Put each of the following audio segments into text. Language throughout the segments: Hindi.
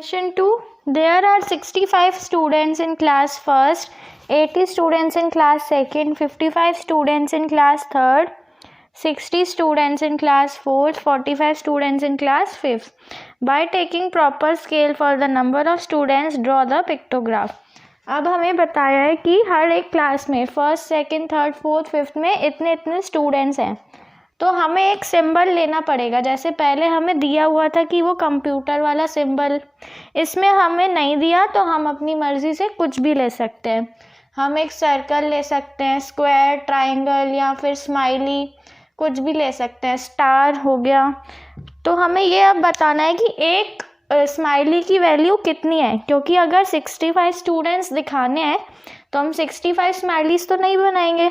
Question 2. There are 65 students in class first, 80 students in class second, 55 students in class third, 60 students in class fourth, 45 students in class fifth. By taking proper scale for the number of students, draw the pictograph. अब हमें बताया है कि हर एक क्लास में first second third fourth fifth में इतने इतने स्टूडेंट्स हैं, तो हमें एक सिंबल लेना पड़ेगा। जैसे पहले हमें दिया हुआ था कि वो कंप्यूटर वाला सिंबल, इसमें हमें नहीं दिया तो हम अपनी मर्ज़ी से कुछ भी ले सकते हैं। हम एक सर्कल ले सकते हैं, स्क्वायर, ट्रायंगल या फिर स्माइली, कुछ भी ले सकते हैं, स्टार हो गया। तो हमें ये अब बताना है कि एक स्माइली की वैल्यू कितनी है, क्योंकि अगर 65 स्टूडेंट्स दिखाने हैं तो हम 65 स्माइलीज तो नहीं बनाएंगे।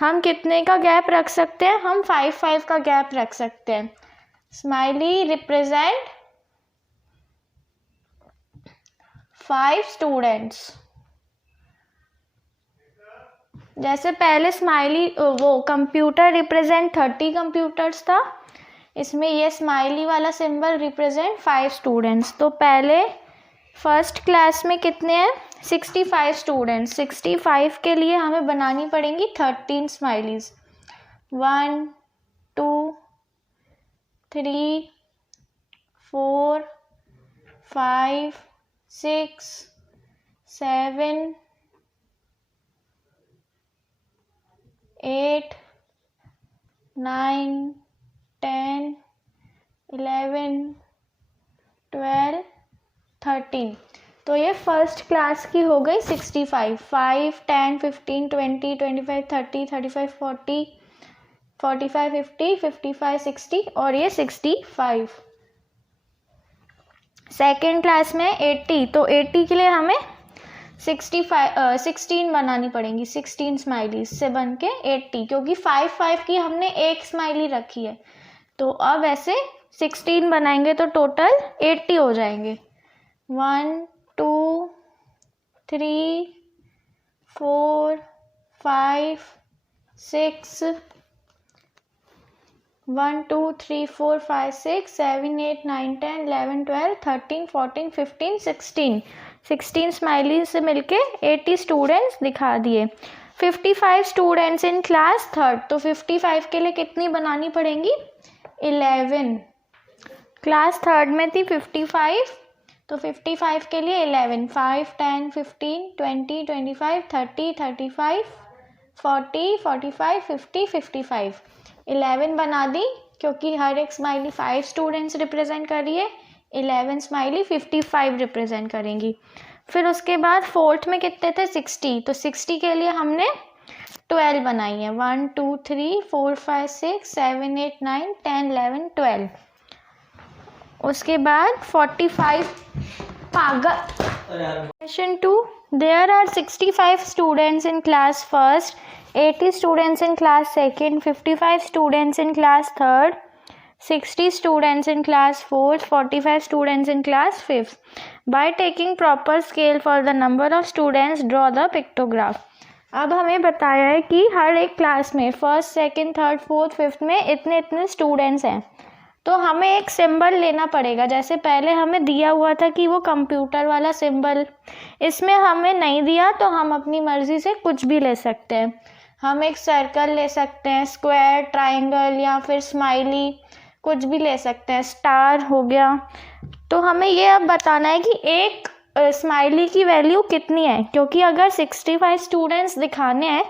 हम कितने का गैप रख सकते हैं? हम 5 का गैप रख सकते हैं। Smiley represent 5 students. जैसे पहले स्माइली वो कंप्यूटर रिप्रेजेंट 30 कंप्यूटर्स था, इसमें ये स्माइली वाला सिंबल रिप्रेजेंट 5 स्टूडेंट्स। तो पहले फर्स्ट क्लास में कितने हैं? 65 स्टूडेंट्स। 65 के लिए हमें बनानी पड़ेंगी 13 स्माइलीज। 1 2 3 4 5 6 7 8 9 10 11 12 13। तो ये फर्स्ट क्लास की हो गई 65। 5 10 15 20 25 30 35 40 45 50 55 60 और ये 65। सेकेंड क्लास में 80, तो 80 के लिए हमें 16 बनानी पड़ेंगी। 16 स्माइली से बन के 80, क्योंकि 5 की हमने एक स्माइली रखी है। तो अब ऐसे 16 बनाएंगे तो टोटल 80 हो जाएंगे। 1 2 3 4 5 6 1 2 3 4 5 6 7 8 9 10 11 12 13 14 15 16। 16 स्माइली से मिलके 80 स्टूडेंट्स दिखा दिए। 55 स्टूडेंट्स इन क्लास थर्ड, तो 55 के लिए कितनी बनानी पड़ेंगी? 11। क्लास थर्ड में थी 55, तो 55 के लिए 11। 5 10 15 20 25 30 35 40 45 50 55। 11 बना दी, क्योंकि हर एक स्माइली 5 स्टूडेंट्स रिप्रेजेंट कर रही है। 11 स्माइली 55 रिप्रेजेंट करेंगी। फिर उसके बाद फोर्थ में कितने थे? 60, तो 60 के लिए हमने 12 बनाई है। 1 2 3 4 5 6 7 8 9 10 11 12। उसके बाद 45 पागल। Question 2. There are 65 students in class first, 80 students in class second, 55 students in class third, 60 students in class fourth, 45 students in class fifth. By taking proper scale for the number of students, draw the pictograph. अब हमें बताया है कि हर एक क्लास में first second third fourth fifth में इतने इतने स्टूडेंट्स हैं, तो हमें एक सिंबल लेना पड़ेगा। जैसे पहले हमें दिया हुआ था कि वो कंप्यूटर वाला सिंबल, इसमें हमें नहीं दिया तो हम अपनी मर्ज़ी से कुछ भी ले सकते हैं। हम एक सर्कल ले सकते हैं, स्क्वायर, ट्रायंगल या फिर स्माइली, कुछ भी ले सकते हैं, स्टार हो गया। तो हमें ये अब बताना है कि एक स्माइली की वैल्यू कितनी है, क्योंकि अगर 65 स्टूडेंट्स दिखाने हैं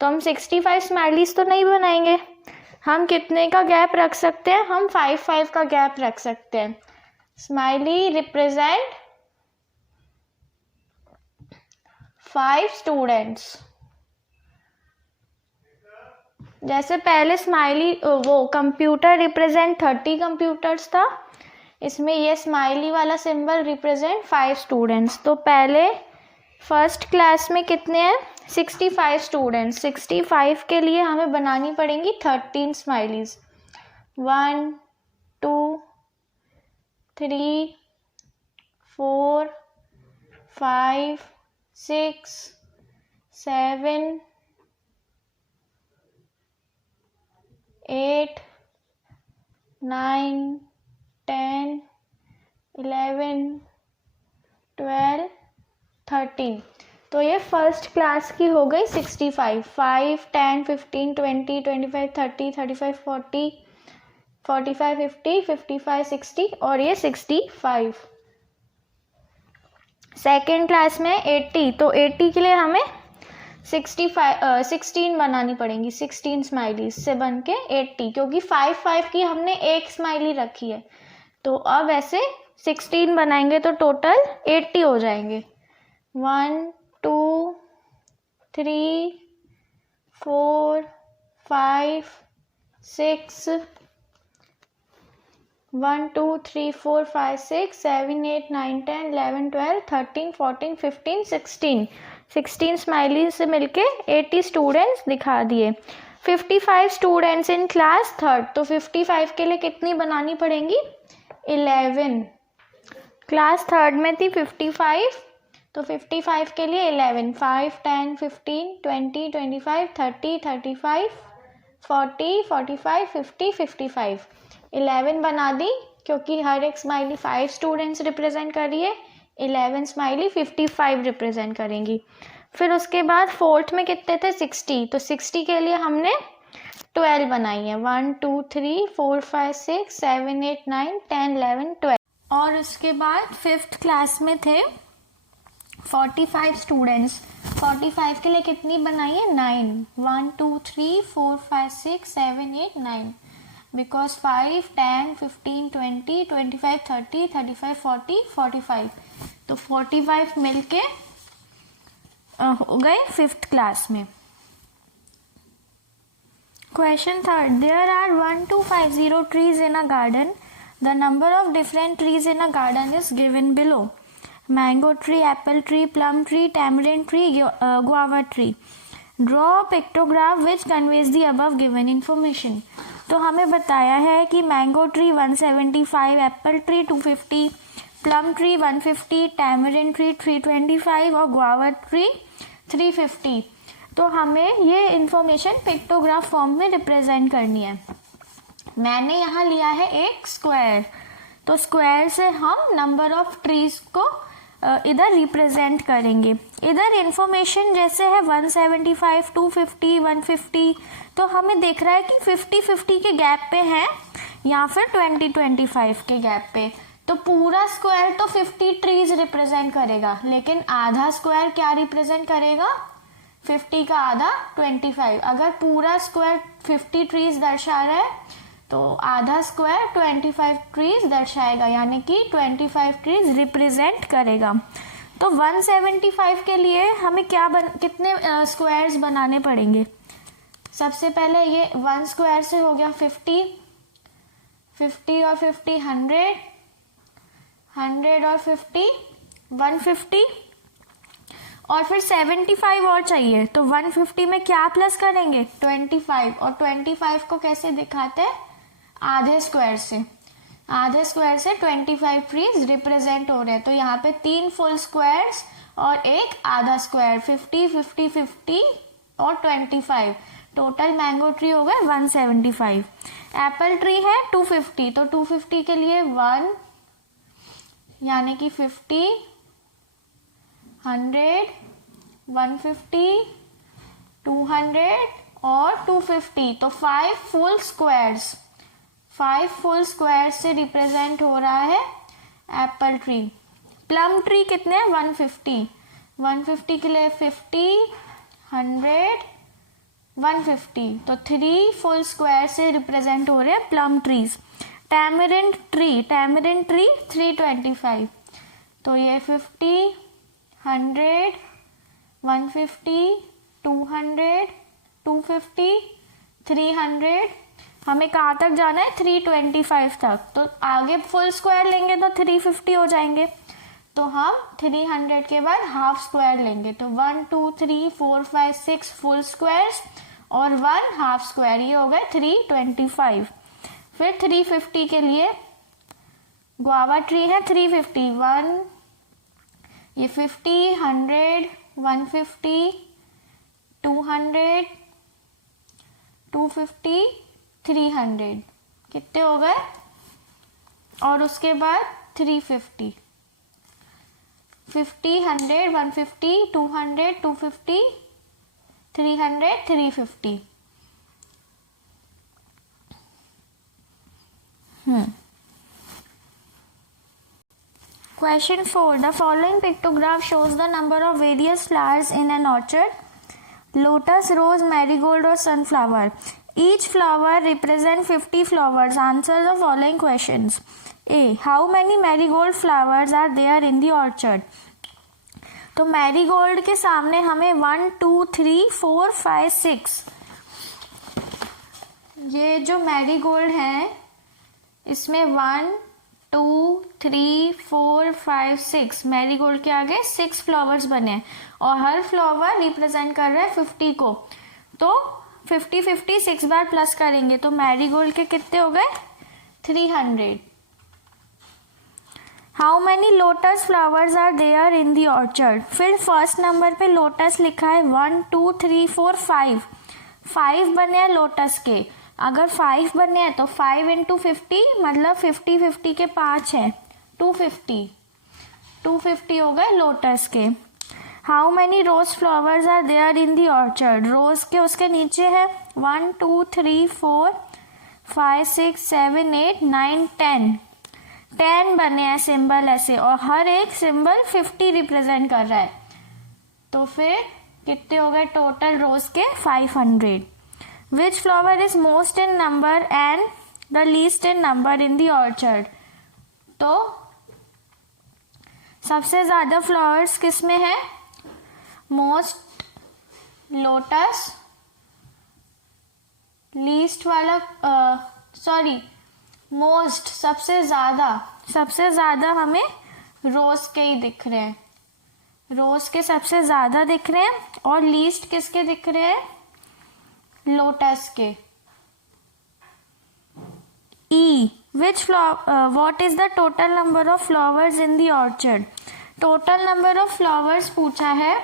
तो हम 65 स्माइलीज तो नहीं बनाएंगे। हम कितने का गैप रख सकते हैं? हम 5 का गैप रख सकते हैं। Smiley represent 5 students. जैसे पहले स्माइली वो कंप्यूटर रिप्रेजेंट 30 कंप्यूटर्स था, इसमें ये स्माइली वाला सिंबल रिप्रेजेंट 5 स्टूडेंट्स। तो पहले फर्स्ट क्लास में कितने हैं? 65 स्टूडेंट्स। 65 के लिए हमें बनानी पड़ेंगी 13 स्माइलीज। 1 2 3 4 5 6 7 8 9 10 11 13। तो ये फर्स्ट क्लास की हो गई 65। 5, 10, 15, 20, 25, 30, 35, 40, 45, 50, 55, 60 और ये 65। सेकेंड क्लास में 80। तो 80 के लिए हमें 16 बनानी पड़ेंगी। 16 स्माइली से बन के 80, क्योंकि 5 की हमने एक स्माइली रखी है। तो अब ऐसे 16 बनाएंगे तो टोटल 80 हो जाएंगे। 1, 2, 3, 4, 5, 6, 1, 2, 3, 4, 5, 6, 7, 8, 9, 10, 11, 12, 13, 14, 15, 16। 16 स्माइली से मिलके 80 स्टूडेंट्स दिखा दिए। 55 स्टूडेंट्स इन क्लास थर्ड। तो 55 के लिए कितनी बनानी पड़ेंगी? 11। क्लास थर्ड में थी 55, तो 55 के लिए 11। 5, 10, 15, 20, 25, 30, 35, 40, 45, 50, 55। 11 बना दी, क्योंकि हर एक स्माइली 5 स्टूडेंट्स रिप्रेजेंट कर रही है। 11 स्माइली 55 रिप्रेजेंट करेंगी। फिर उसके बाद फोर्थ में कितने थे? 60। तो 60 के लिए हमने 12 बनाई है। 1, 2, 3, 4, 5, 6, 7, 8, 9, 10, 11, 12। और उसके बाद फिफ्थ क्लास में थे 45 स्टूडेंट्स। 45 के लिए कितनी बनाई है? 9। 1, 2, 3, 4, 5, 6, 7, 8, 9। बिकॉज 5, 10, 15, 20, 25, 30, 35, 40, 45। तो 45 मिलके हो गए फिफ्थ क्लास में। Question third, there are 1 to 50 trees in a garden. The number of different trees in a garden is given below. Mango tree, apple tree, plum tree, tamarind tree, guava tree. Draw a pictograph which conveys the above given information. तो हमें बताया है कि mango tree 175, Apple tree 250, plum tree 150, tamarind tree 325 और गुआवा ट्री 350। तो हमें ये इंफॉर्मेशन पिक्टोग्राफ फॉर्म में रिप्रेजेंट करनी है। मैंने यहाँ लिया है एक स्क्वायर, तो स्क्वायर से हम नंबर ऑफ ट्रीज को इधर रिप्रेजेंट करेंगे। इधर इंफॉर्मेशन जैसे है 175, 250, 150, तो हमें देख रहा है कि 50-50 के गैप पे है या फिर 20-25 के गैप पे। तो पूरा स्क्वायर तो 50 ट्रीज रिप्रेजेंट करेगा, लेकिन आधा स्क्वायर क्या रिप्रेजेंट करेगा? 50 का आधा 25। अगर पूरा स्क्वायर 50 ट्रीज दर्शा रहा है तो आधा स्क्वायर 25 ट्रीज दर्शाएगा, यानी कि 25 ट्रीज रिप्रेजेंट करेगा। तो 175 के लिए हमें कितने स्क्वायर्स बनाने पड़ेंगे? सबसे पहले ये 1 स्क्वायर से हो गया 50, 50 और 50 100, 100 और 50 150, और फिर 75 और चाहिए। तो 150 में क्या प्लस करेंगे? 25। और 25 को कैसे दिखाते हैं? आधे स्क्वायर से। आधे स्क्वायर से 25 ट्रीज रिप्रेजेंट हो रहे हैं। तो यहाँ पे 3 फुल स्क्वायर्स और एक आधा स्क्वायर, 50, 50, 50 और 25। टोटल मैंगो ट्री हो गए 175। एप्पल ट्री है 250, तो 250 के लिए 1 यानी कि 50, 100, 150, 200 और 250। तो 5 फुल स्क्वायर्स, 5 फुल स्क्वायर से रिप्रेजेंट हो रहा है एप्पल ट्री। प्लम ट्री कितने हैं? 150। 150 के लिए 50, 100, 150। तो 3 फुल स्क्वायर से रिप्रेजेंट हो रहे हैं प्लम ट्रीज। Tamarind tree 325। तो ये 50, 100, 150, 200, 250, 300। हमें कहाँ तक जाना है? 325 तक। तो आगे फुल स्क्वायर लेंगे तो 350 हो जाएंगे। तो हम 300 के बाद हाफ स्क्वायर लेंगे। तो 1, 2, 3, 4, 5, 6 फुल स्क्वायर्स और 1 हाफ स्क्वायर, ये हो गए 325। फिर 350 के लिए गुआवा ट्री है 350, 1, ये 50, 100, 150, 200, 250, 300। कितने हो गए? और उसके बाद 350। 50, 100, 150, 200, 250, 300, 350. Question 4. The following pictograph shows the number of various flowers in an orchard. Lotus, rose, marigold or sunflower. Each flower represents 50 flowers. Answer the following questions. A. How many marigold flowers are there in the orchard? तो मैरीगोल्ड के सामने हमें 1, 2, 3, 4, 5, 6, ये जो मैरीगोल्ड है इसमें 1, 2, 3, 4, 5, 6 मैरीगोल्ड के आगे 6 फ्लावर्स बने हैं और हर फ्लावर रिप्रेजेंट कर रहा है 50 को। तो 50 50 6 बार प्लस करेंगे तो मैरीगोल्ड के कितने हो गए 300। How many lotus flowers are there in the orchard. फिर फर्स्ट नंबर पे लोटस लिखा है 1, 2, 3, 4, 5 बने हैं लोटस के। अगर 5 बने हैं तो 5 इंटू 50 मतलब 50 50 के 5 है 250 हो गए लोटस के। How many rose flowers are there in the orchard. Rose के उसके नीचे है 1, 2, 3, 4, 5, 6, 7, 8, 9, 10 बने हैं सिंबल ऐसे और हर एक सिंबल 50 रिप्रेजेंट कर रहा है। तो फिर कितने हो गए टोटल रोज के 500। Which flower is most in number and the least in number in the orchard? तो सबसे ज्यादा फ्लावर्स किस में है मोस्ट लोटस, लीस्ट वाला मोस्ट सबसे ज्यादा हमें रोज के ही दिख रहे हैं, रोज के सबसे ज्यादा दिख रहे हैं और लीस्ट किसके दिख रहे हैं लोटस के। E. What is the total number of flowers in the orchard? Total number of flowers पूछा है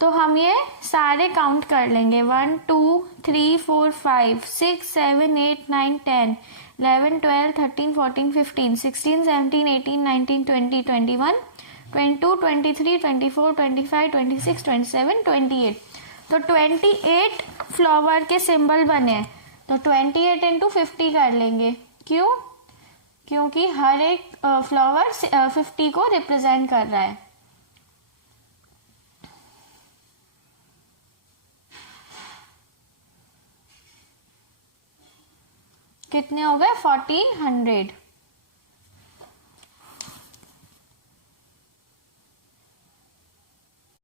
तो हम ये सारे काउंट कर लेंगे 1, 2, 3, 4, 5, 6, 7, 8, 9, 10, 11, 12, 13, 14, 15, 16, 17, 18, 19, 20, 21, 22, 23, 24, 25, 26, 27, 28। तो 28 फ्लावर के सिंबल बने हैं तो 28 इंटू 50 कर लेंगे। क्यों? क्योंकि हर एक फ्लावर 50 को रिप्रेजेंट कर रहा है। कितने हो गए 1400।